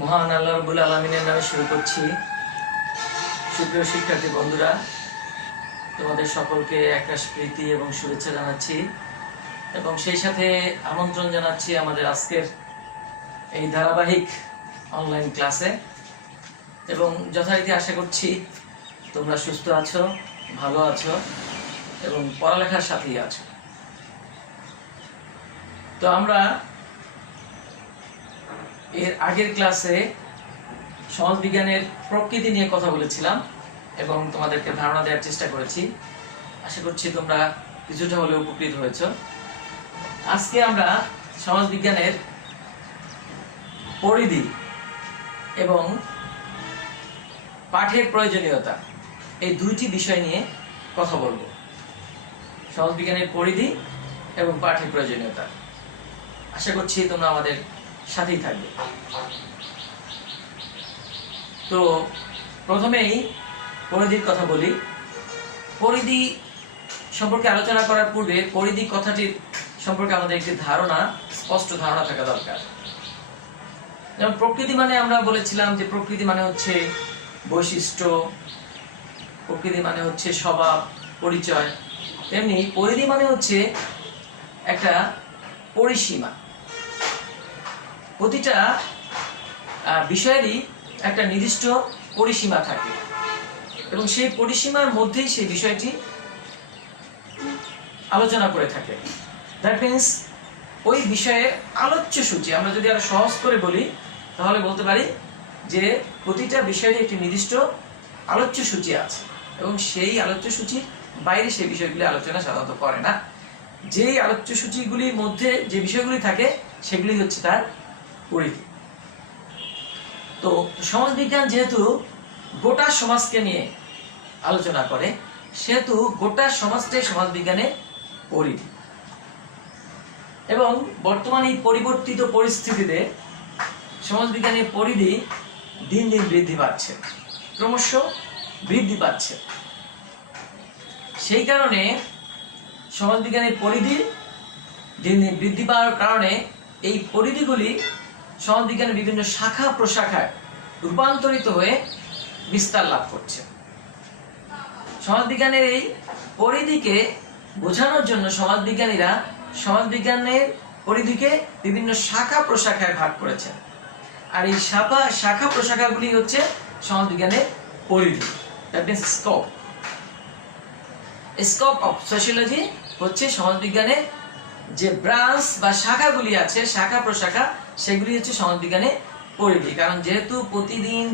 মহান আল্লাহ রাব্বুল আলামিনের নামে শুরু করছি। সুপ্রিয় শিক্ষার্থী বন্ধুরা, তোমাদের সকলকে একটা প্রীতি এবং শুভেচ্ছা জানাচ্ছি এবং সেই সাথে আমন্ত্রণ জানাচ্ছি আমাদের আজকের এই ধারাবাহিক অনলাইন ক্লাসে। এবং যথারীতি আশা করছি তোমরা সুস্থ আছো, ভালো আছো এবং পড়ালেখার সাথেই আছো। তো আমরা এর আগের ক্লাসে সমাজবিজ্ঞানের প্রকৃতি নিয়ে কথা বলেছিলাম এবং তোমাদেরকে ধারণা দেওয়ার চেষ্টা করেছি। আশা করছি তোমরা কিছুটা হলেও উপকৃত হয়েছ। আজকে আমরা সমাজবিজ্ঞানের পরিধি এবং পাঠের প্রয়োজনীয়তা এই দুইটি বিষয় নিয়ে কথা বলবো। সমাজবিজ্ঞানের পরিধি এবং পাঠের প্রয়োজনীয়তা। আশা করছি তোমরা আমাদের সাথেই থাকবে। তো প্রথমেই পরিধির কথা বলি। পরিধি সম্পর্কে আলোচনা করার পূর্বে পরিধি কথাটির সম্পর্কে আমাদের একটি স্পষ্ট ধারণা থাকা দরকার। যেমন প্রকৃতি মানে আমরা বলেছিলাম যে প্রকৃতি মানে হচ্ছে বৈশিষ্ট্য, প্রকৃতি মানে হচ্ছে স্বভাব, পরিচয়। তেমনি পরিধি মানে হচ্ছে একটা পরিসীমা। প্রতিটা বিষয়েরই একটা নির্দিষ্ট পরিসীমা থাকে এবং সেই পরিসীমার মধ্যেই সেই বিষয়টি আলোচনা করে থাকে। দ্যাট মিনস ওই বিষয়ের আলোচ্য সূচি, আমরা যদি আরো সহজ করে বলি তাহলে বলতে পারি যে প্রতিটা বিষয়ের একটি নির্দিষ্ট আলোচ্য সূচি আছে এবং সেই আলোচ্য সূচির বাইরে সেই বিষয়গুলি আলোচনা সাধারণত করে না। যেই আলোচ্য সূচিগুলির মধ্যে যে বিষয়গুলি থাকে সেগুলি হচ্ছে তার পরিধি। তো সমাজবিজ্ঞান যেহেতু গোটা সমাজকে নিয়ে আলোচনা করে সেহেতু গোটা সমাজটাই সমাজবিজ্ঞানের পরিধি। এবং বর্তমান এই পরিবর্তিত পরিস্থিতিতে সমাজবিজ্ঞানের পরিধি দিন দিন বৃদ্ধি পাচ্ছে, ক্রমশ বৃদ্ধি পাচ্ছে। সেই কারণে সমাজবিজ্ঞানের পরিধি দিন দিন বৃদ্ধি পাওয়ার কারণে এই পরিধিগুলি সমাজবিজ্ঞানের বিভিন্ন শাখা প্রশাখায় রূপান্তরিত হয়ে বিস্তার লাভ করছে। সমাজবিজ্ঞানের এই পরিধিকে বোঝানোর জন্য সমাজবিজ্ঞানীরা সমাজবিজ্ঞানের পরিধিকে বিভিন্ন শাখা প্রশাখায় ভাগ করেছেন। আর এই শাখা প্রশাখাগুলি হচ্ছে সমাজবিজ্ঞানের পরিধি। That means scope. Scope of sociology হচ্ছে সমাজবিজ্ঞানের যে ব্রাঞ্চ বা শাখাগুলি আছে, শাখা প্রশাখা, সেগুলি হচ্ছে সমাজবিজ্ঞানের পরিধি। কারণ যেহেতু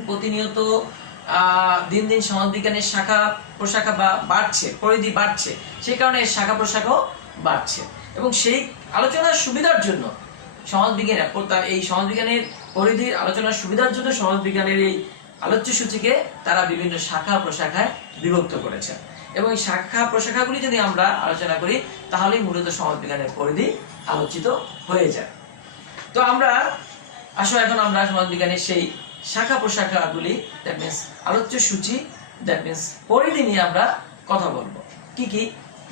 প্রতিনিয়ত দিন দিন সমাজবিজ্ঞানের শাখা প্রশাখা বাড়ছে, পরিধি বাড়ছে, সেই কারণে এর শাখা প্রশাখাও বাড়ছে। এবং সেই আলোচনার সুবিধার জন্য এই সমাজবিজ্ঞানের পরিধির আলোচনার সুবিধার জন্য সমাজবিজ্ঞানের এই আলোচ্য সূচিকে তারা বিভিন্ন শাখা প্রশাখায় বিভক্ত করেছে। এবং এই শাখা প্রশাখাগুলি যদি আমরা আলোচনা করি তাহলেই মূলত সমাজবিজ্ঞানের পরিধি আলোচিত হয়ে যায়। তো আমরা এখন আমরা সমাজবিজ্ঞানের সেই শাখা প্রশাখাগুলি, দ্যাট মিন্স আলোচ্য সূচি, দ্যাট মিন্স পরিধি নিয়ে আমরা কথা বলবো। কি কি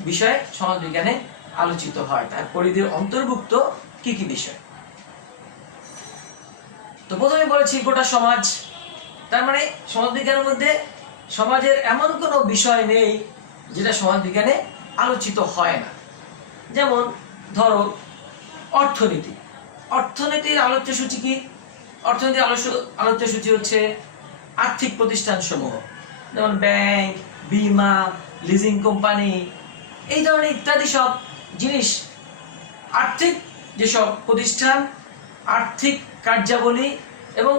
বিষয় সমাজবিজ্ঞানে আলোচিত হয়, তার পরিধির অন্তর্ভুক্ত কি কি বিষয়। তো প্রথমে বলেছি গোটা সমাজ। তার মানে সমাজবিজ্ঞানের মধ্যে সমাজের এমন কোনো বিষয় নেই যেটা সমাজবিজ্ঞানে আলোচিত হয় না। যেমন ধরো অর্থনীতি। অর্থনীতির আলোচ্য সূচি কি? অর্থনীতির আলোচ্য সূচি হচ্ছে আর্থিক প্রতিষ্ঠান সমূহ, যেমন ব্যাংক, বীমা, লিজিং কোম্পানি, এই ধরনের ইত্যাদি সব জিনিস। আর্থিক যেসব প্রতিষ্ঠান, আর্থিক কার্যাবলী এবং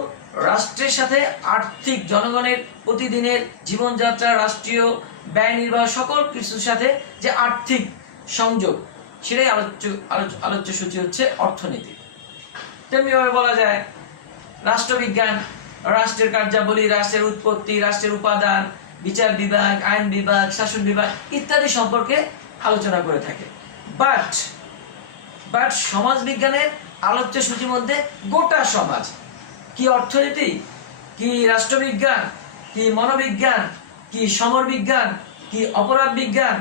রাষ্ট্রের সাথে আর্থিক জনগণের প্রতিদিনের জীবনযাত্রা, রাষ্ট্রীয় ব্যয় নির্বাহ, সকল কিছুর সাথে যে আর্থিক সংযোগ, সেটাই আলোচ্য সূচি হচ্ছে অর্থনীতি। তেমনিভাবে বলা যায় রাষ্ট্রবিজ্ঞান, রাষ্ট্রের কার্যাবলী, রাষ্ট্রের উৎপত্তি, রাষ্ট্রের উপাদান, বিচার বিভাগ, আইন বিভাগ, শাসন বিভাগ ইত্যাদি সম্পর্কে আলোচনা করে থাকে। বাট সমাজবিজ্ঞানের আলোচ্য সূচির মধ্যে গোটা সমাজ, কি অর্থনীতি, কি রাষ্ট্রবিজ্ঞান, কি মনোবিজ্ঞান, কি সমরবিজ্ঞান, কি অপরাধ বিজ্ঞান,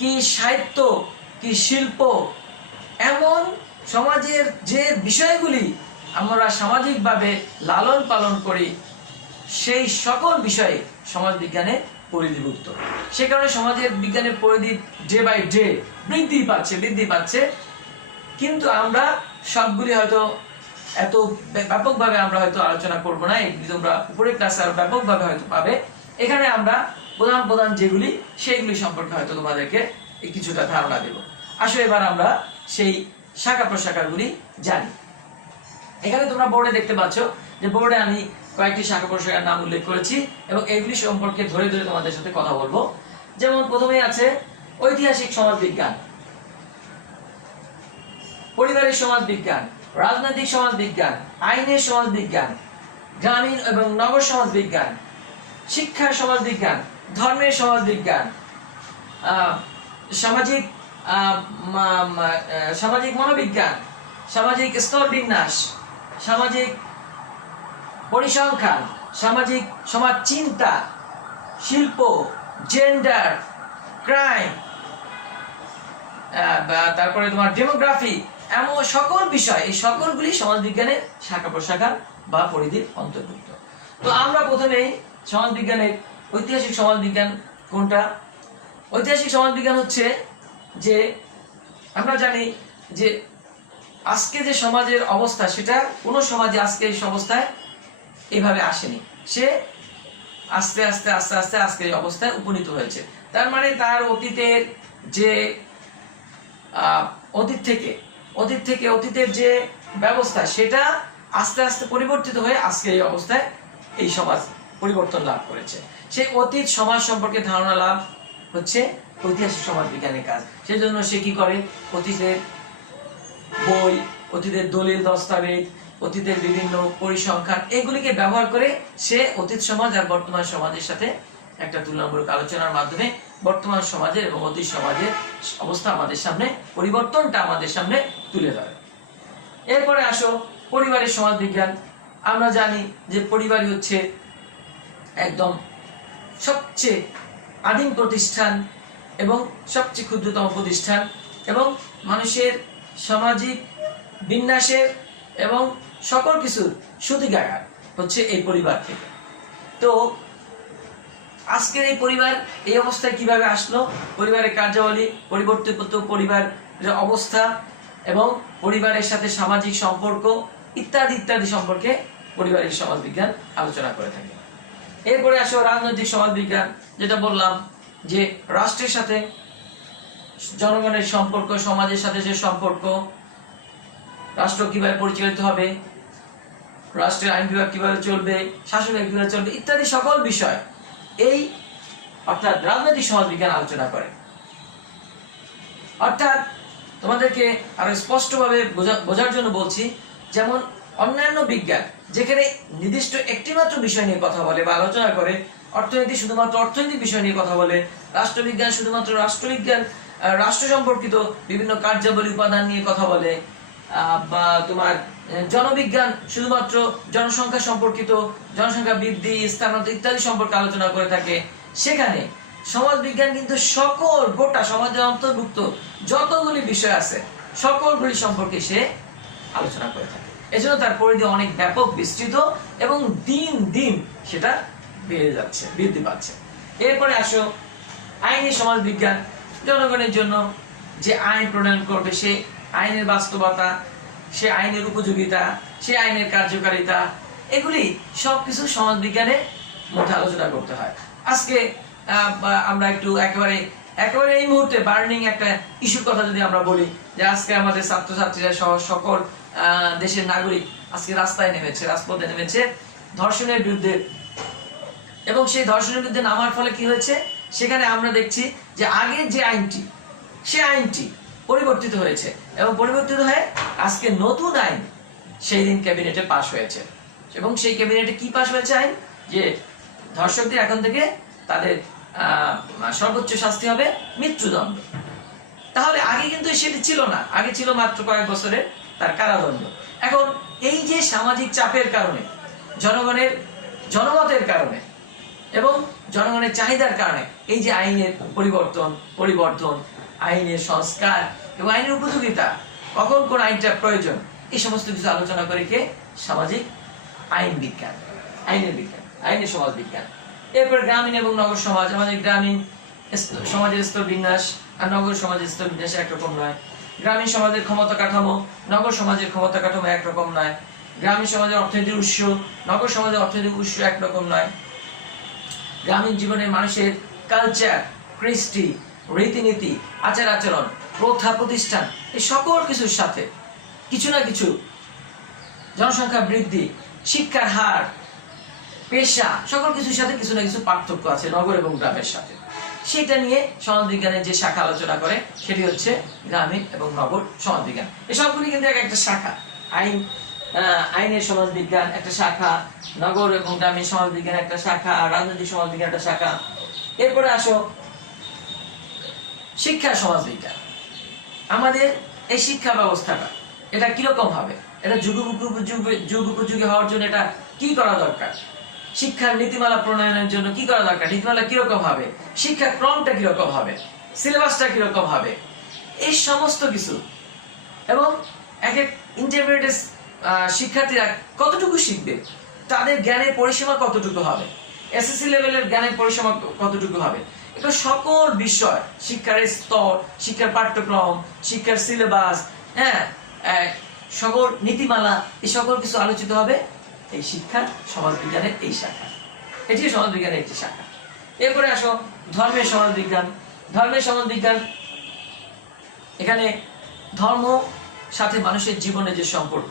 কি সাহিত্য, কি শিল্প, এমন সমাজের যে বিষয়গুলি আমরা সামাজিকভাবে লালন পালন করি সেই সকল বিষয়ে সমাজ বিজ্ঞানে পরিধিভুক্ত। সে কারণে সমাজের বিজ্ঞানের পরিধি ডে বাই ডে বৃদ্ধি পাচ্ছে, কিন্তু আমরা সবগুলি হয়তো এত ব্যাপকভাবে আমরা হয়তো আলোচনা করব না। এগুলি তোমরা উপরের ক্লাসে আরো ব্যাপকভাবে হয়তো পাবে। এখানে আমরা প্রধান যেগুলি সেইগুলি সম্পর্কে হয়তো তোমাদেরকে কিছুটা ধারণা দেব। আসো এবার আমরা সেই শাখা প্রশাখাগুলি জানি। এখানে তোমরা বোর্ডে দেখতে পাচ্ছ যে বোর্ডে আমি কয়েকটি শাখা প্রশাখার নাম উল্লেখ করেছি এবং এগুলি সম্পর্কে ধরে তোমাদের সাথে কথা বলবো। যেমন প্রথমেই আছে ঐতিহাসিক সমাজ বিজ্ঞান, পরিবারের সমাজ বিজ্ঞান, রাজনৈতিক সমাজ বিজ্ঞান, আইনের সমাজ বিজ্ঞান, গ্রামীণ এবং নগর সমাজ বিজ্ঞান, শিক্ষার সমাজ বিজ্ঞান, ধর্মের সমাজ বিজ্ঞান, সামাজিক মনোবিজ্ঞান, সামাজিক স্তর বিন্যাস, সামাজিক পরিসংখ্যান, সমাজ চিন্তা, শিল্প, জেন্ডার, ক্রাইম, তারপরে তোমার ডেমোগ্রাফি, এমন সকল বিষয়, এই সকলগুলি সমাজ বিজ্ঞানের শাখা প্রশাখা বা পরিধির অন্তর্ভুক্ত। তো আমরা প্রথমেই সমাজ বিজ্ঞানের ঐতিহাসিক সমাজ বিজ্ঞান কোনটা? ঐতিহাসিক সমাজ বিজ্ঞান হচ্ছে যে আমরা জানি যে আজকে যে সমাজের অবস্থা, সেটা কোনো সমাজে আজকে এই অবস্থায় এভাবে আসেনি, সে আস্তে আস্তে আস্তে আস্তে আজকের এই অবস্থায় উপনীত হয়েছে। তার মানে তার অতীতের যে অতীতের যে ব্যবস্থা, সেটা আস্তে আস্তে পরিবর্তিত হয়ে আজকে এই অবস্থায় এই সমাজ পরিবর্তন লাভ করেছে। সেই অতীত সমাজ সম্পর্কে ধারণা লাভ হচ্ছে ঐতিহাসিক সমাজ বিজ্ঞানের কাজ। সেজন্য সে কি করে? অতীতের বই, অতীতের দলিল দস্তাবেজ, অতীতের বিভিন্ন পরিসংখ্যান, এগুলিকে ব্যবহার করে সে অতীত সমাজ আর বর্তমান সমাজের সাথে একটা তুলনামূলক আলোচনার মাধ্যমে বর্তমান সমাজের এবং অতীত সমাজের অবস্থা আমাদের সামনে, পরিবর্তনটা আমাদের সামনে তুলে ধরে। এরপরে আসো পরিবারের সমাজ বিজ্ঞান। আমরা জানি যে পরিবারই হচ্ছে একদম সবচেয়ে আদিম প্রতিষ্ঠান এবং সবচেয়ে ক্ষুদ্রতম প্রতিষ্ঠান এবং মানুষের সামাজিক বিন্যাসের এবং সকল কিছুর সূতিকাগার হচ্ছে এই পরিবার থেকে। তো আজকের এই পরিবার এই অবস্থায় কিভাবে আসলো, পরিবারের কার্যাবলী, পরিবর্তিত পরিবারের অবস্থা এবং পরিবারের সাথে সামাজিক সম্পর্ক ইত্যাদি ইত্যাদি সম্পর্কে পরিবারের সমাজ বিজ্ঞান আলোচনা করে থাকে। এরপরে আসো রাজনৈতিক সমাজ বিজ্ঞান, যেটা বললাম যে রাষ্ট্রের সাথে জনগণের সম্পর্ক, সমাজের সাথে যে সম্পর্ক, রাষ্ট্র কিভাবে পরিচালিত হবে, রাষ্ট্রের আইন বিভাগ কিভাবে চলবে, শাসন বিভাগ কিভাবে চলবে ইত্যাদি সকল বিষয় এই অর্থাৎ রাজনৈতিক সমাজ বিজ্ঞান আলোচনা করে। অর্থাৎ তোমাদেরকে আরো স্পষ্টভাবে বোঝার জন্য বলছি, যেমন অন্যান্য বিজ্ঞান যেখানে নির্দিষ্ট একটি মাত্র বিষয় নিয়ে কথা বলে বা আলোচনা করে, অর্থনীতি শুধুমাত্র অর্থনৈতিক বিষয় নিয়ে কথা বলে, রাষ্ট্রবিজ্ঞান শুধুমাত্র রাষ্ট্রবিজ্ঞান, রাষ্ট্র সম্পর্কিত বিভিন্ন কার্যাবলী উপাদান নিয়ে কথা বলে, বা তোমার জনবিজ্ঞান শুধুমাত্র জনসংখ্যা সম্পর্কিত, জনসংখ্যা বৃদ্ধি, স্থানান্তর ইত্যাদি সম্পর্কে আলোচনা করে থাকে, সেখানে সমাজ বিজ্ঞান কিন্তু সকল গোটা সমাজের অন্তর্ভুক্ত যতগুলি বিষয় আছে সকলগুলি সম্পর্কে সে আলোচনা করে থাকে। এজন্য তার পরিধি অনেক ব্যাপক, বিস্তৃত এবং দিন দিন সেটা বেড়ে যাচ্ছে, বৃদ্ধি পাচ্ছে। এরপরে আসো আইনি সমাজ বিজ্ঞান। জনগণের জন্য যে আইন প্রণয়ন করবে, সে আইনের বাস্তবতা, সে আইনের উপযোগিতা, সে আইনের কার্যকারিতা, এগুলি সবকিছু সমাজ বিজ্ঞানের মধ্যে আলোচনা করতে হয়। আজকে আমরা একটু একেবারে এই মুহূর্তে বার্নিং একটা ইস্যুর কথা যদি আমরা বলি, যে আজকে আমাদের ছাত্রছাত্রীরা সহ সকল দেশের নাগরিক আজকে রাজপথে নেমেছে ধর্ষণের বিরুদ্ধে, এবং সেই ধর্ষণের বিরুদ্ধে নামার ফলে কি হয়েছে, সেখানে আমরা দেখছি যে আগের যে আইনটি, সে আইনটি পরিবর্তিত হয়েছে এবং পরিবর্তিত হয়ে আজকে নতুন আইন সেই দিন ক্যাবিনেটে পাশ হয়েছে। এবং সেই ক্যাবিনেটে কি পাশ হয়েছে আইন, যে ধর্ষকদের এখন থেকে তাদের সর্বোচ্চ শাস্তি হবে মৃত্যুদণ্ড। তাহলে আগে কিন্তু সেটি ছিল না, আগে ছিল মাত্র কয়েক বছরের তার কারাদণ্ড। এখন এই যে সামাজিক চাপের কারণে, জনমতের কারণে এবং জনগণের চাহিদার কারণে এই যে আইনের পরিবর্তন, আইনের সংস্কার এবং আইনের উপযোগিতা, কখন কোন আইনটা প্রয়োজন, এই সমস্ত কিছু আলোচনা করে কে সামাজিক আইন বিজ্ঞান, আইনের বিজ্ঞান, আইনের সমাজ বিজ্ঞান। এরপর গ্রামীণ এবং নগর সমাজ। আমাদের গ্রামীণ সমাজের স্তর বিন্যাস আর নগর সমাজের স্তর বিন্যাস একরকম নয়। গ্রামীণ সমাজের ক্ষমতা কাঠামো নগর সমাজের ক্ষমতা কাঠামো একরকম নয়। গ্রামীণ সমাজের অর্থনৈতিক উৎস নগর সমাজের অর্থনৈতিক উৎস একরকম নয়। গ্রামীণ জীবনের মানুষের কালচার, কৃষ্টি, রীতিনীতি, আচার আচরণ, প্রথা, প্রতিষ্ঠান, এই সকল কিছুর সাথে কিছু না কিছু, জনসংখ্যা বৃদ্ধি, শিক্ষার হার, পেশা, সকল কিছুর সাথে কিছু না কিছু পার্থক্য আছে নগর এবং গ্রামের সাথে। সেটা নিয়ে সমাজবিজ্ঞানের যে শাখা আলোচনা করে সেটি হচ্ছে গ্রামীণ এবং নগর সমাজবিজ্ঞান। এই সবগুলি কিন্তু একটা শাখা। আইনের সমাজবিজ্ঞান একটা শাখা, নগর এবং গ্রামীণ সমাজবিজ্ঞান একটা শাখা, রাজনৈতিক সমাজবিজ্ঞান একটা শাখা। এরপরে আসো শিক্ষা সমাজবিজ্ঞান। আমাদের এই শিক্ষা ব্যবস্থাটা এটা কিরকম হবে, এটা যুগ উপযোগী হওয়ার জন্য এটা কি করা দরকার, শিক্ষার নীতিমালা প্রণয়নের জন্য কি করা দরকার, নীতিমালা কিরকম হবে, শিক্ষা ক্রমটা কিরকম হবে, সিলেবাসটা কিরকম হবে, এই সমস্ত কিছু। এবং এক এক ইন্টারমিডিয়েট শিক্ষার্থীরা কতটুকু শিখবে, তাদের জ্ঞানের পরিসীমা কতটুকু হবে, এসএসসি লেভেলের জ্ঞানের পরিসীমা কতটুকু হবে, এটা সকল বিষয়, শিক্ষার স্তর, শিক্ষার পাঠ্যক্রম, শিক্ষার সিলেবাস, সকল নীতিমালা, এই সকল কিছু আলোচিত হবে এই শিক্ষা সমাজবিজ্ঞানের এই শাখা। এটি সমাজবিজ্ঞানের একটি শাখা। এরপরে আসো ধর্মের সমাজবিজ্ঞান। ধর্মের সমাজবিজ্ঞান, এখানে ধর্ম সাথে মানুষের জীবনের যে সম্পর্ক,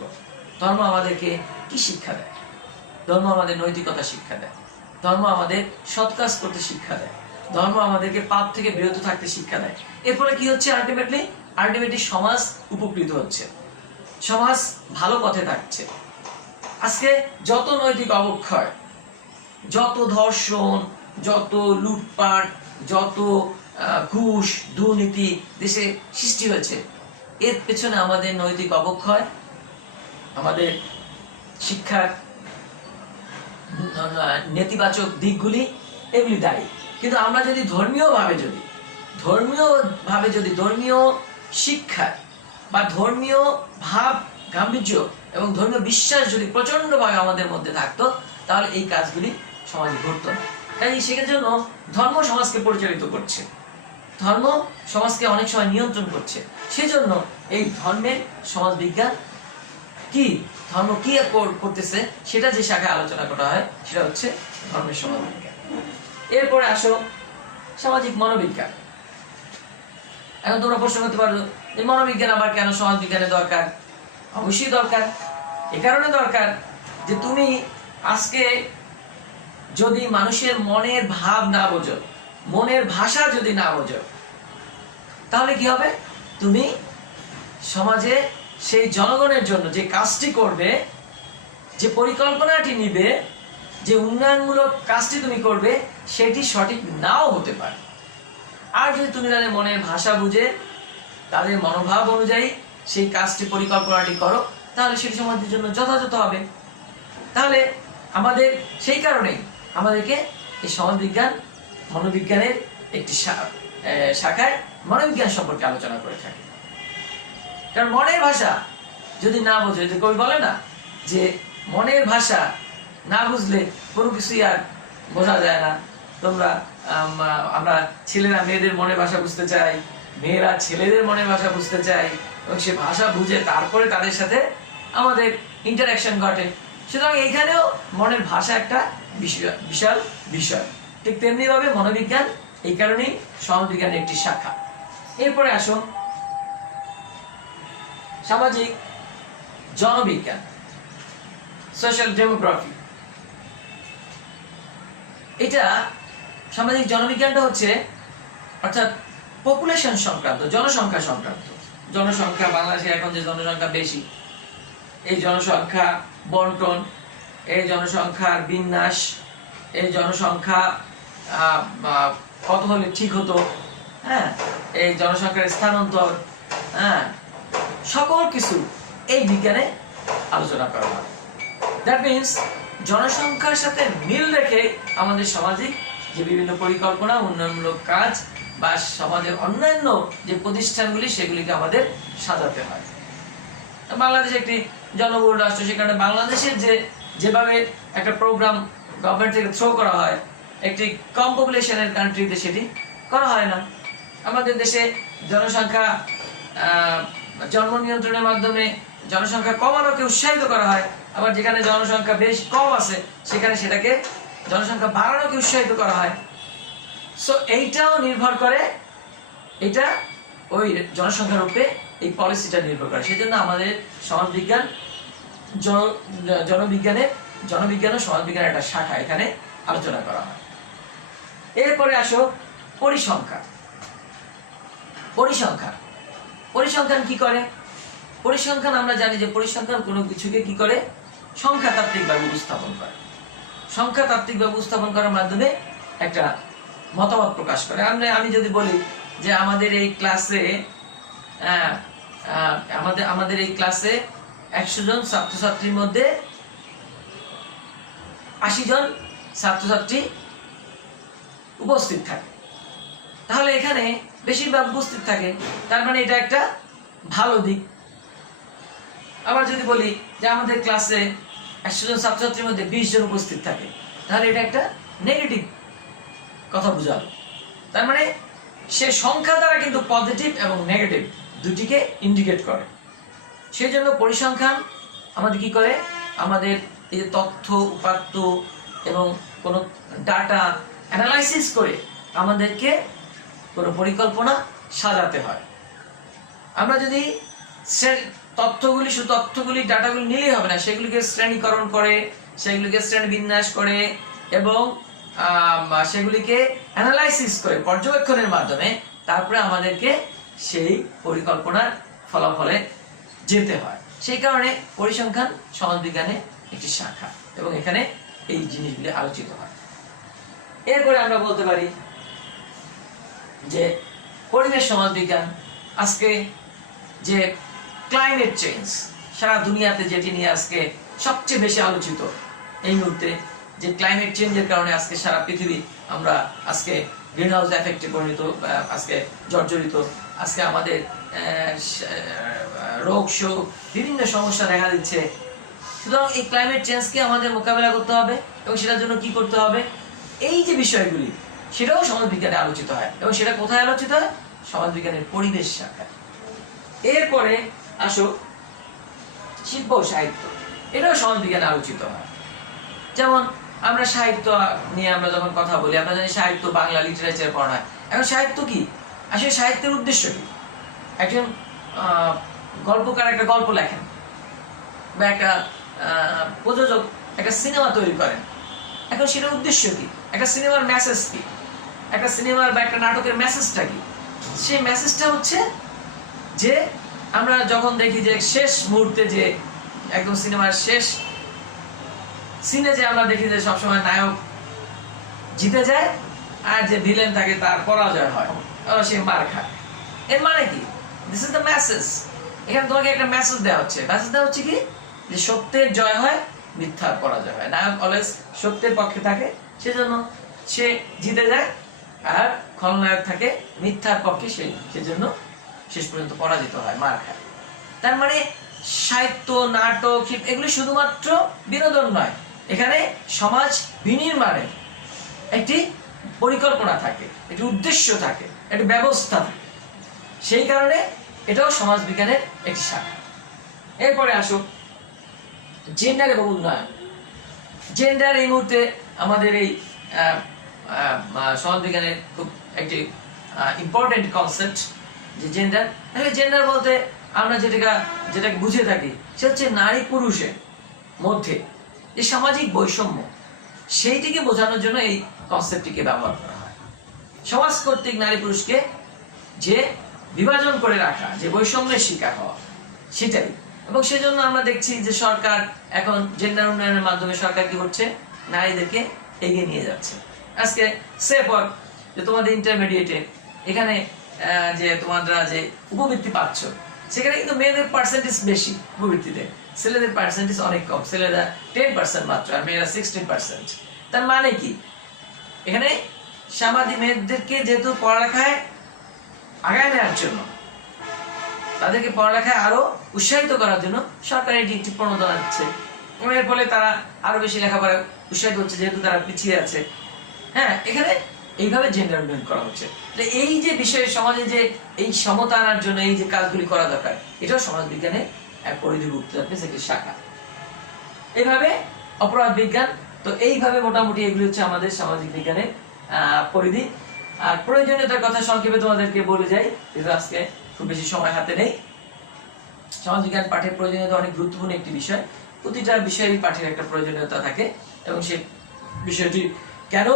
ধর্ম আমাদেরকে কি শিক্ষা দেয়, ধর্ম আমাদের নৈতিকতা শিক্ষা দেয়, ধর্ম আমাদের সৎ কাজ করতে শিক্ষা দেয়, ধর্ম আমাদেরকে পাপ থেকে বিরত থাকতে শিক্ষা দেয়। এরপরে কি হচ্ছে, আলটিমেটলি সমাজ উপকৃত হচ্ছে, সমাজ ভালো পথে থাকছে। আজকে যত নৈতিক অবক্ষয়, যত ধর্ষণ, যত লুটপাট, যত ঘুষ, দুর্নীতি দেশে সৃষ্টি হয়েছে, এর পেছনে আমাদের নৈতিক অবক্ষয়, আমাদের শিক্ষার নেতিবাচক দিকগুলি, এগুলি দায়ী। কিন্তু আমরা যদি ধর্মীয় শিক্ষা বা ধর্মীয় ভাব গাম্ভীর্য এবং ধর্মীয় বিশ্বাস যদি প্রচন্ডভাবে আমাদের মধ্যে থাকতো, তাহলে এই কাজগুলি সমাজে ঘটতো না। তাই সেজন্য ধর্ম সমাজকে পরিচালিত করছে, ধর্ম সমাজকে অনেক সময় নিয়ন্ত্রণ করছে। সেজন্য এই ধর্মের সমাজবিজ্ঞান কি, ধর্ম কি করতেছে, সেটা যে শাখায় আলোচনা করা হয় সেটা হচ্ছে ধর্মের সমাজবিজ্ঞান। এরপরে আসো সামাজিক মনোবিজ্ঞান। এখন তোমরা প্রশ্ন করতে পারো যে মনোবিজ্ঞান আবার কেন সমাজবিজ্ঞানে দরকার? অবশ্যই দরকার। এ কারণে দরকার যে তুমি আজকে যদি মানুষের মনের ভাব না বোঝো, মনের ভাষা যদি না বোঝো, তাহলে কি হবে? তুমি সমাজে সেই জনগণের জন্য যে কাজটি করবে, যে পরিকল্পনাটি নিবে, যে উন্নয়নমূলক কাজটি তুমি করবে, সেটি সঠিক নাও হতে পারে। আর যদি তুমি তাদের মনের ভাষা বুঝে, তাদের মনোভাব অনুযায়ী সেই কাজটি, পরিকল্পনাটি করো, তাহলে সেটি সমাজের জন্য যথাযথ হবে। তাহলে আমাদের সেই কারণেই আমাদেরকে এই সমাজবিজ্ঞান মনোবিজ্ঞানের একটি শাখায় মনোবিজ্ঞান সম্পর্কে আলোচনা করে থাকে। কারণ মনের ভাষা যদি না বোঝে, যে কবি বলে না যে মনের ভাষা না বুঝলে কোনো কিছুই আর বোঝা যায় না। আমরা ছেলেরা মেয়েদের মনের ভাষা বুঝতে চাই, মেয়েরা ছেলেদের মনের ভাষা বুঝতে চাই, এবং সে ভাষা বুঝে তারপরে তাদের সাথে আমাদের ইন্টারাকশন ঘটে। সুতরাং এইখানেও মনের ভাষা একটা বিশাল বিষয়। ঠিক তেমনি ভাবে মনোবিজ্ঞান এই কারণেই সমাজবিজ্ঞানের একটি শাখা। এরপরে আসো সামাজিক জনবিজ্ঞান, সোশ্যাল ডেমোগ্রাফি। এটা সামাজিক জনবিজ্ঞানটা হচ্ছে অর্থাৎ পপুলেশন সংক্রান্ত, জনসংখ্যা সংক্রান্ত। জনসংখ্যা, বাংলাদেশে এখন যে জনসংখ্যা বেশি, এই জনসংখ্যা বন্টন, এই জনসংখ্যার বিন্যাস, এই জনসংখ্যা কত হলে ঠিক হতো, এই জনসংখ্যার স্থানান্তর, সকল কিছু এই বিজ্ঞানে আলোচনা করা হয়। দ্যাট মিনস জনসংখ্যার সাথে মিল রেখে আমাদের সামাজিক যে বিভিন্ন পরিকল্পনা, উন্নয়নমূলক কাজ বা সমাজের অন্যান্য যে প্রতিষ্ঠানগুলি, সেগুলিকে আমাদের সাজাতে হয়। বাংলাদেশ একটি জনবহুল রাষ্ট্র, সেখানে বাংলাদেশের যেভাবে একটা প্রোগ্রাম গভর্নমেন্ট থেকে থ্রো করা হয় একটি কম পপুলেশনের কান্ট্রিতে সেটি করা হয় না। আমাদের দেশে জনসংখ্যা জন্ম নিয়ন্ত্রণের মাধ্যমে জনসংখ্যা কমানোকে উৎসাহিত করা হয়, আবার যেখানে জনসংখ্যা বেশ কম আছে সেখানে সেটাকে জনসংখ্যা বাড়ানোকে উৎসাহিত করা হয়। সো এইটাও নির্ভর করে, এটা ওই জনসংখ্যার উপরে এই পলিসিটা নির্ভর করে। সেই জন্য আমাদের সমাজবিজ্ঞান জনবিজ্ঞান ও সমাজবিজ্ঞানের একটা শাখা এখানে আলোচনা করা হয়। এরপরে আসো পরিসংখ্যান। পরিসংখ্যান কি করে? পরিসংখ্যান আমরা জানি যে পরিসংখ্যান কোনো কিছুকে কি করে, সংখ্যাতাত্ত্বিকভাবে উপস্থাপন করে। সংখ্যাতাত্ত্বিকভাবে উপস্থাপন করার মাধ্যমে একটা মতামত প্রকাশ করে। আমি যদি বলি যে আমাদের এই ক্লাসে 100 জন ছাত্রছাত্রীর মধ্যে 80 জন ছাত্রছাত্রী উপস্থিত থাকে, তাহলে এখানে বেশিরভাগ উপস্থিত থাকে, তার মানে এটা একটা ভালো দিক। আবার যদি বলি যে আমাদের ক্লাসে 100 জন ছাত্রছাত্রীর মধ্যে 20 জন উপস্থিত থাকে, তাহলে এটা একটা নেগেটিভ কথা বোঝালো। তার মানে সে সংখ্যা দ্বারা কিন্তু পজিটিভ এবং নেগেটিভ দুটিকে ইন্ডিকেট করে। সেই জন্য পরিসংখ্যান আমাদের কি করে, আমাদের এই যে তথ্য উপাত্ত এবং কোনো ডাটা অ্যানালাইসিস করে আমাদেরকে কোনো পরিকল্পনা সাজাতে হয়। আমরা যদি তথ্যগুলি ডাটাগুলি নিলেই হবে না, সেগুলিকে শ্রেণীকরণ করে, সেগুলিকে শ্রেণীবিন্যাস করে এবং সেগুলিকে অ্যানালাইসিস করে পর্যবেক্ষণের মাধ্যমে তারপরে আমাদেরকে সেই পরিকল্পনার ফলাফলে যেতে হয়। সেই কারণে পরিসংখ্যান সমাজবিজ্ঞানের একটি শাখা এবং এখানে এই জিনিসগুলি আলোচিত হয়। এরপরে আমরা বলতে পারি যে পরিবেশ সমাজবিজ্ঞান, আজকে যে ক্লাইমেট চেঞ্জ সারা দুনিয়াতে যেটি নিয়ে আজকে সবচেয়ে বেশি আলোচিত এই মুহূর্তে, যে ক্লাইমেট চেঞ্জের কারণে আজকে সারা পৃথিবী আমরা আজকে গ্রিন হাউস এফেক্টে পরিণত, আজকে জর্জরিত, আজকে আমাদের রোগ শোক বিভিন্ন সমস্যা দেখা দিচ্ছে। সুতরাং এই ক্লাইমেট চেঞ্জকে আমাদের মোকাবেলা করতে হবে এবং সেটার জন্য কি করতে হবে, এই যে বিষয়গুলি সেটাও সমাজবিজ্ঞানে আলোচিত হয় এবং সেটা কোথায় আলোচিত হয়, সমাজবিজ্ঞানের পরিবেশ শাখায়। এরপরে আসো শিল্প ও সাহিত্য, এটাও সমাজবিজ্ঞানে আলোচিত হয়। যেমন আমরা সাহিত্য নিয়ে আমরা যখন কথা বলি, আমরা জানি সাহিত্য বাংলা লিটারেচার পড়া হয়। এখন সাহিত্য কি, আসলে সাহিত্যের উদ্দেশ্য কি? একজন গল্পকার একটা গল্প লেখেন বা একটা প্রযোজক একটা সিনেমা তৈরি করেন, এখন সেটার উদ্দেশ্য কি? একটা সিনেমার মেসেজ কি? একটা সিনেমার বা একটা নাটকের মেসেজটা কি? সেই মেসেজটা হচ্ছে যে আমরা যখন দেখি যে শেষ মুহূর্তে যে একদম সিনেমার শেষ সিনে যে আমরা দেখি যে সবসময় নায়ক জিতে যায় আর যে ভিলেন থাকে তার পরাজয় হয়, সে মার খায়। এর মানে কি? This is the message. এখানে তোমাকে একটা মেসেজ দেওয়া হচ্ছে। মেসেজ দেওয়া হচ্ছে কি, যে সত্যের জয় হয়, মিথ্যার পরাজয় হয়। নায়ক অলওয়েজ সত্যের পক্ষে থাকে, সেজন্য সে জিতে যায়, আর খলনায়ক থাকে মিথ্যার পক্ষে, সেজন্য শেষ পর্যন্ত পরাজিত হয়, মার খায়। তার মানে সাহিত্য, নাটক, এগুলি শুধুমাত্র বিনোদন নয়, এখানে সমাজ বিনির্মাণের একটি পরিকল্পনা থাকে, একটি উদ্দেশ্য থাকে, একটি ব্যবস্থা থাকে। সেই কারণে এটাও সমাজবিজ্ঞানের একটি শাখা। এরপরে আসো জেন্ডার এবং উন্নয়ন। জেন্ডার এই মুহূর্তে আমাদের এই সমাজবিজ্ঞানের খুব একটি ইম্পর্টেন্ট কনসেপ্ট, যে জেন্ডার। আসলে জেন্ডার বলতে আমরা যেটাকে বুঝে থাকি সে হচ্ছে নারী পুরুষের মধ্যে যে সামাজিক বৈষম্য, সেইটিকে বোঝানোর জন্য এই কনসেপ্টটিকে ব্যবহার করা হয়। সমাজ কর্তৃক নারী পুরুষকে যে বিভাজন করে রাখা, যে বৈষম্যের শিকার হওয়া, সেটাই। এবং সেজন্য আমরা দেখছি যে সরকার এখন জেন্ডার উন্নয়নের মাধ্যমে সরকার কি করছে, নারীদেরকে এগিয়ে নিয়ে যাচ্ছে। আজকে সেপর যে তোমাদের ইন্টারমিডিয়েটে এখানে যে তোমরা যে উপবৃত্তি পাচ্ছ, সেখানে কিন্তু মেয়েদের পার্সেন্টেজ বেশি উপবৃত্তিতে, ছেলেদের পার্সেন্টেজ অনেক কম। ছেলেরা 10% মাত্র আর মেয়েরা 16%। তার মানে কি, এখানে সামাজিক মেয়েদেরকে যেহেতু পড়ালেখায় আগায় নেওয়ার জন্য তাদেরকে পড়ালেখায় আরো উৎসাহিত করার জন্য সরকার এটি একটি প্রণোদনা দিচ্ছে, এবং এর ফলে তারা আরো বেশি লেখাপড়ায় উৎসাহিত হচ্ছে, যেহেতু তারা পিছিয়ে আছে। হ্যাঁ, এখানে এইভাবে জেন্ডার উন্নয়ন করা হচ্ছে। এই যে বিষয়ে সমাজে যে এই সমতা আনার জন্য এই যে কাজগুলি করা দরকার, এটাও সমাজ বিজ্ঞানের এক পরিধিভুক্ত একটি শাখা। এইভাবে অপরাধ বিজ্ঞান, তো এইভাবে মোটামুটি এগুলি হচ্ছে আমাদের সামাজিক বিজ্ঞানের পরিধি। আর প্রয়োজনীয়তার কথা সংক্ষেপে তোমাদেরকে বলে যাই, কিন্তু আজকে খুব বেশি সময় হাতে নেই। সমাজ বিজ্ঞান পাঠের প্রয়োজনীয়তা অনেক গুরুত্বপূর্ণ একটি বিষয়। প্রতিটা বিষয়েরই পাঠের একটা প্রয়োজনীয়তা থাকে, এবং সেই বিষয়টি কেন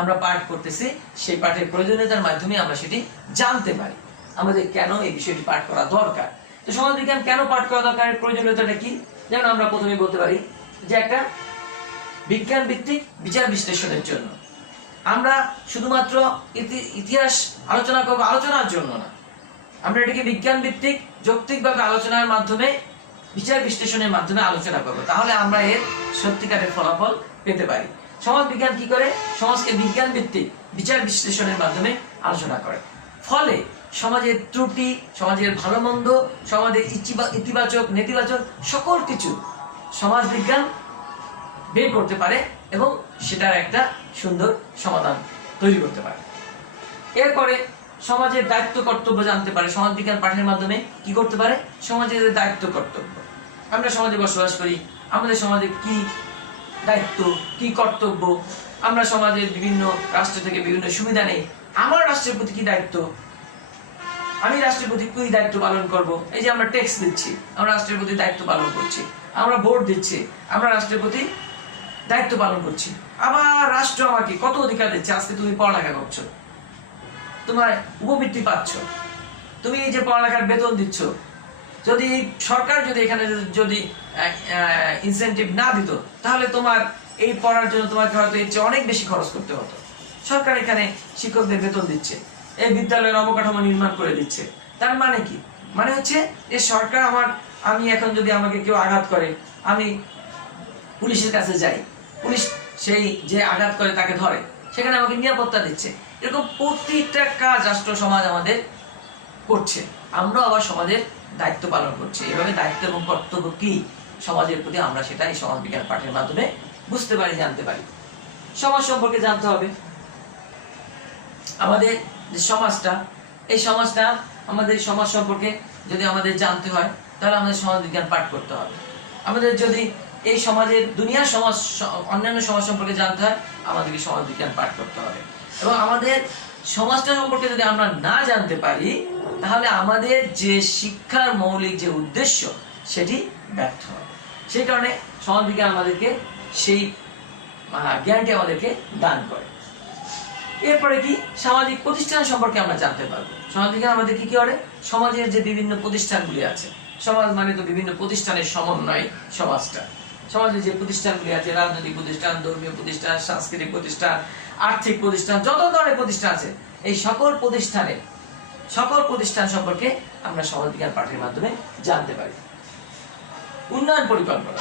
আমরা পাঠ করতেছি সেই পাঠের প্রয়োজনীয়তার মাধ্যমে আমরা সেটি জানতে পারি, আমাদের কেন এই বিষয়টি পাঠ করা দরকার। তো সমাজ বিজ্ঞান কেন পাঠ করা দরকার, প্রয়োজনীয়তাটা কি? যেমন আমরা প্রথমে বলতে পারি যে একটা বিজ্ঞান ভিত্তিক বিচার বিশ্লেষণের জন্য। আমরা শুধুমাত্র ইতিহাস আলোচনা করবো আলোচনার জন্য না, আমরা এটাকে বিজ্ঞান ভিত্তিক যৌক্তিকভাবে আলোচনার মাধ্যমে, বিচার বিশ্লেষণের মাধ্যমে আলোচনা করবো, তাহলে আমরা এর সত্যিকারের ফলাফল পেতে পারি। সমাজ বিজ্ঞান কি করে? সমাজকে বিজ্ঞান ভিত্তিক বিচার বিশ্লেষণের মাধ্যমে আলোচনা করে, ফলে সমাজের ত্রুটি, সমাজের ভালো মন্দ, সমাজের ইতিবাচক নেতিবাচক সকল কিছু সমাজ বিজ্ঞান বের করতে পারে, এবং সেটার একটা সুন্দর সমাধান তৈরি করতে পারে। এরপরে সমাজের দায়িত্ব কর্তব্য জানতে পারে। সমাজ বিজ্ঞান পাঠের মাধ্যমে কি করতে পারে? সমাজের দায়িত্ব কর্তব্য। আমরা সমাজে বসবাস করি, আমাদের সমাজে কি দায়িত্ব, কি কর্তব্য, আমরা সমাজের বিভিন্ন রাষ্ট্র থেকে বিভিন্ন সুবিধা নেই, আমার রাষ্ট্রের প্রতি কি দায়িত্ব, আমি রাষ্ট্রের প্রতি কি দায়িত্ব পালন করব। এই যে আমরা ট্যাক্স দিচ্ছি, আমরা রাষ্ট্রের প্রতি দায়িত্ব পালন করছি, আমরা ভোট দিচ্ছি, আমরা রাষ্ট্রের প্রতি দায়িত্ব পালন করছি। আবার রাষ্ট্র আমাকে কত অধিকার দিচ্ছে। আজকে তুমি পড়ালেখা করছো, তোমার উপবৃত্তি পাচ্ছ, তুমি এই যে পড়ালেখার বেতন দিচ্ছ, যদি সরকার যদি এখানে যদি ইনসেন্টিভ না দিত, তাহলে তোমার এই পড়ার জন্য তোমাকে হয়তো এর চেয়ে অনেক বেশি খরচ করতে হতো। সরকার এখানে শিক্ষকদের বেতন দিচ্ছে, এই বিদ্যালয়ের অবকাঠামো নির্মাণ করে দিচ্ছে। তার মানে কি? মানে হচ্ছে এই সরকার আমি এখন যদি আমাকে কেউ আঘাত করে, আমি পুলিশের কাছে যাই, পুলিশ সেই যে আঘাত করে তাকে ধরে, সেখানে আমাকে নিরাপত্তা দিচ্ছে। এরকম প্রত্যেকটা কাজ রাষ্ট্র সমাজ আমাদের করছে, আমরা আবার সমাজের দায়িত্ব পালন করছি। এভাবে দায়িত্ব এবং কর্তব্য কি সমাজের প্রতি, আমরা সেটা এই সমাজ বিজ্ঞান পাঠের মাধ্যমে বুঝতে পারি, জানতে পারি। সমাজ সম্পর্কে জানতে হবে। আমাদের যে সমাজটা, এই সমাজটা, আমাদের সমাজ সম্পর্কে যদি আমাদের জানতে হয়, তাহলে আমাদের সমাজ বিজ্ঞান পাঠ করতে হবে। আমাদের যদি এই সমাজের দুনিয়ার সমাজ, অন্যান্য সমাজ সম্পর্কে জানতে হয়, আমাদেরকে সমাজ বিজ্ঞান পাঠ করতে হবে। এবং আমাদের সমাজটা সম্পর্কে যদি আমরা না জানতে পারি, তাহলে আমাদের যে শিক্ষার মৌলিক যে উদ্দেশ্য, সেটি ব্যর্থ হবে। সেই কারণে সমাজ বিজ্ঞান আমাদেরকে সেই জ্ঞানটি আমাদেরকে দান করে। এরপরে কি? সামাজিক প্রতিষ্ঠান সম্পর্কে আমরা জানতে পারবো। সমাজ বিজ্ঞান আমাদের কি করে? সমাজের যে বিভিন্ন প্রতিষ্ঠানগুলি আছে, সমাজ মানে তো বিভিন্ন প্রতিষ্ঠানের সমন্বয় সমাজটা। সমাজের যে প্রতিষ্ঠানগুলি আছে, রাজনৈতিক প্রতিষ্ঠান, ধর্মীয় প্রতিষ্ঠান, সাংস্কৃতিক প্রতিষ্ঠান, আর্থিক প্রতিষ্ঠান, যত ধরনের প্রতিষ্ঠান আছে, এই সকল প্রতিষ্ঠান সম্পর্কে আমরা সমাজ বিজ্ঞান পাঠের মাধ্যমে জানতে পারি। উন্নয়ন পরিকল্পনা,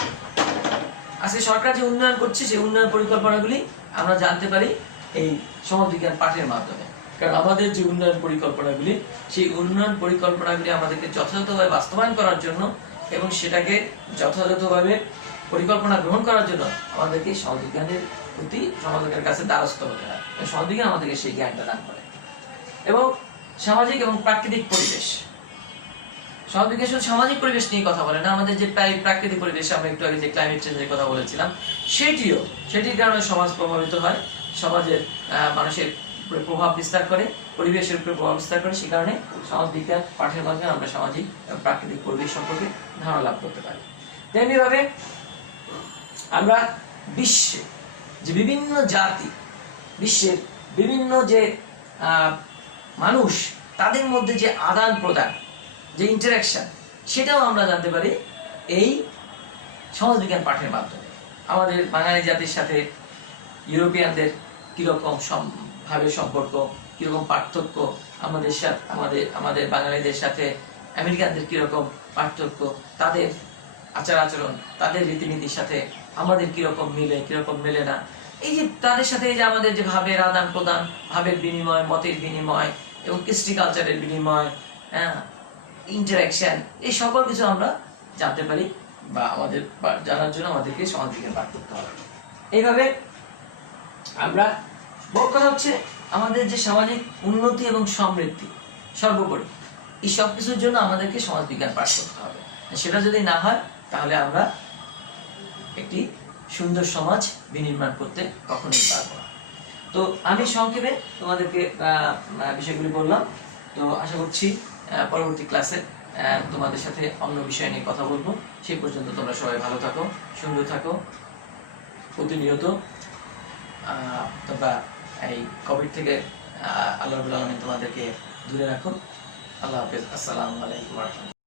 আজকে সরকার যে উন্নয়ন করছে, সেই উন্নয়ন পরিকল্পনাগুলি আমরা জানতে পারি এই সমাজ বিজ্ঞান পাঠের মাধ্যমে। কারণ আমাদের যে উন্নয়ন পরিকল্পনাগুলি, সেই উন্নয়ন পরিকল্পনাগুলি আমাদেরকে যথাযথভাবে বাস্তবায়ন করার জন্য এবং সেটাকে যথাযথভাবে পরিকল্পনা গ্রহণ করার জন্য আমাদেরকে সমাজ বিজ্ঞানের প্রতি, সমাজ বিজ্ঞানের কাছে দ্বারস্থ হতে হয়। সমাজ বিজ্ঞান আমাদেরকে সেই জ্ঞানটা দান করে। এবং সামাজিক এবং প্রাকৃতিক পরিবেশ, সমাজ বিজ্ঞান শুধু সামাজিক পরিবেশ নিয়ে কথা বলে না, আমাদের যে প্রাকৃতিক পরিবেশ, আমরা একটু আগে যে ক্লাইমেট চেঞ্জের কথা বলেছিলাম, সেটির কারণে সমাজ প্রভাবিত হয়, সমাজের মানুষের উপরে প্রভাব বিস্তার করে, পরিবেশের উপরে প্রভাব বিস্তার করে। সেই কারণে সমাজ বিজ্ঞান পাঠের মাধ্যমে আমরা সামাজিক এবং প্রাকৃতিক পরিবেশ সম্পর্কে ধারণা লাভ করতে পারি। তেমনিভাবে আমরা বিশ্বে যে বিভিন্ন জাতি, বিশ্বের বিভিন্ন যে মানুষ, তাদের মধ্যে যে আদান প্রদান, যে ইন্টারাকশন, সেটাও আমরা জানতে পারি এই সমাজবিজ্ঞান পাঠের মাধ্যমে। আমাদের বাঙালি জাতির সাথে ইউরোপিয়ানদের কিরকম ভাবে সম্পর্ক, কিরকম পার্থক্য, আমাদের বাঙালিদের সাথে আমেরিকানদের কিরকম পার্থক্য, তাদের আচার আচরণ, তাদের রীতিনীতির সাথে আমাদের কিরকম মিলে, কিরকম মেলে না, এই যে তাদের সাথে এই যে আমাদের যে ভাবের আদান প্রদান, ভাবের বিনিময়, মতের বিনিময় এবং কৃষ্টি কালচারের বিনিময়, ইন্টারাকশন, এই সকল কিছু আমরা জানতে পারি, বা আমাদের জানার জন্য আমাদেরকে সমাজ বিজ্ঞান পাঠ করতে হবে। এইভাবে আমরা, বড় কথা হচ্ছে আমাদের যে সামাজিক উন্নতি এবং সমৃদ্ধি সর্বোপরি, এই সব কিছুর জন্য আমাদেরকে সমাজ বিজ্ঞান পাঠ করতে হবে। সেটা যদি না হয় তাহলে আমরা একটি সুন্দর সমাজ বিনির্মাণ করতে কখনোই পারবো না। তো আমি সংক্ষেপে তোমাদেরকে বিষয়গুলি বললাম। তো আশা করছি পরবর্তী ক্লাসে তোমাদের সাথে অন্য বিষয় নিয়ে কথা বলবো। সেই পর্যন্ত তোমরা সবাই ভালো থাকো, সুন্দর থাকো, প্রতিনিয়ত তোমরা এই কোভিড থেকে আল্লাহ রাব্বুল আলামিন তোমাদেরকে দূরে রাখো। আল্লাহ হাফেজ। আসসালামু আলাইকুম।